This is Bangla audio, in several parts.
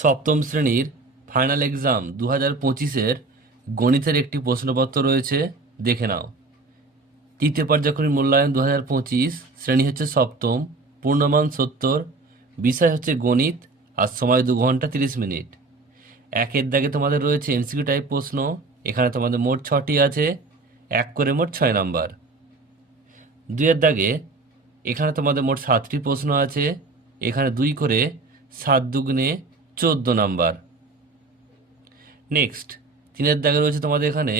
সপ্তম শ্রেণীর ফাইনাল এক্সাম 2025-এর গণিতের একটি প্রশ্নপত্র রয়েছে, দেখে নাও। তৃতীয় পর্যায়ক্রমিক মূল্যায়ন 2025, শ্রেণী হচ্ছে সপ্তম, পূর্ণমান 70, বিষয় হচ্ছে গণিত, আর সময় 2 ঘন্টা 30 মিনিট। একের দাগে তোমাদের রয়েছে এমসিকিউ টাইপ প্রশ্ন, এখানে তোমাদের মোট 6টি আছে, এক করে মোট 6 নাম্বার। দুইয়ের দাগে এখানে তোমাদের মোট 7টি প্রশ্ন আছে, এখানে 2 করে 7 দুগুণে 14 নাম্বার। নেক্সট, তিনের দাগে রয়েছে তোমাদের এখানে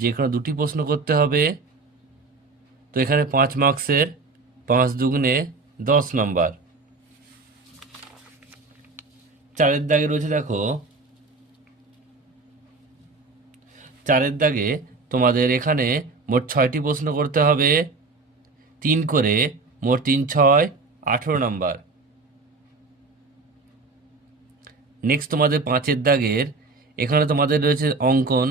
যে কোনো 2টি প্রশ্ন করতে হবে, তো এখানে 5 মার্কসের, 5 দুগুণে 10 নাম্বার। চারের দাগে রয়েছে দেখো, চারের দাগে তোমাদের এখানে মোট 6টি প্রশ্ন করতে হবে, 3 করে, মোট 3 6 18 নাম্বার। নেক্সট তোমাদের 5-এর দাগের এখানে তোমাদের রয়েছে অঙ্কন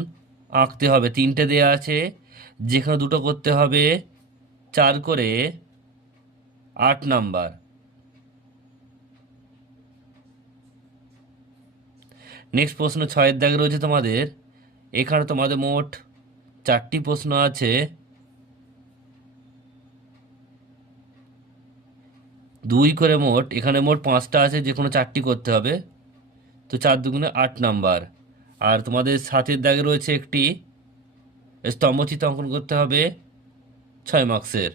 আঁকতে হবে, 3টে দেয়া আছে, যেখানে 2টো করতে হবে, 4 করে 8 নাম্বার। নেক্সট প্রশ্ন 6-এর দাগে রয়েছে তোমাদের, এখানে তোমাদের মোট 4টি প্রশ্ন আছে, 2 করে মোট, এখানে মোট 5টা আছে, যে কোনো 4টি করতে হবে, তো 4 দুগুণে 8 নাম্বার। আর তোমাদের 7-এর দাগে রয়েছে একটি স্তম্ভচিত্র অঙ্কন করতে হবে, 6 মার্কসের।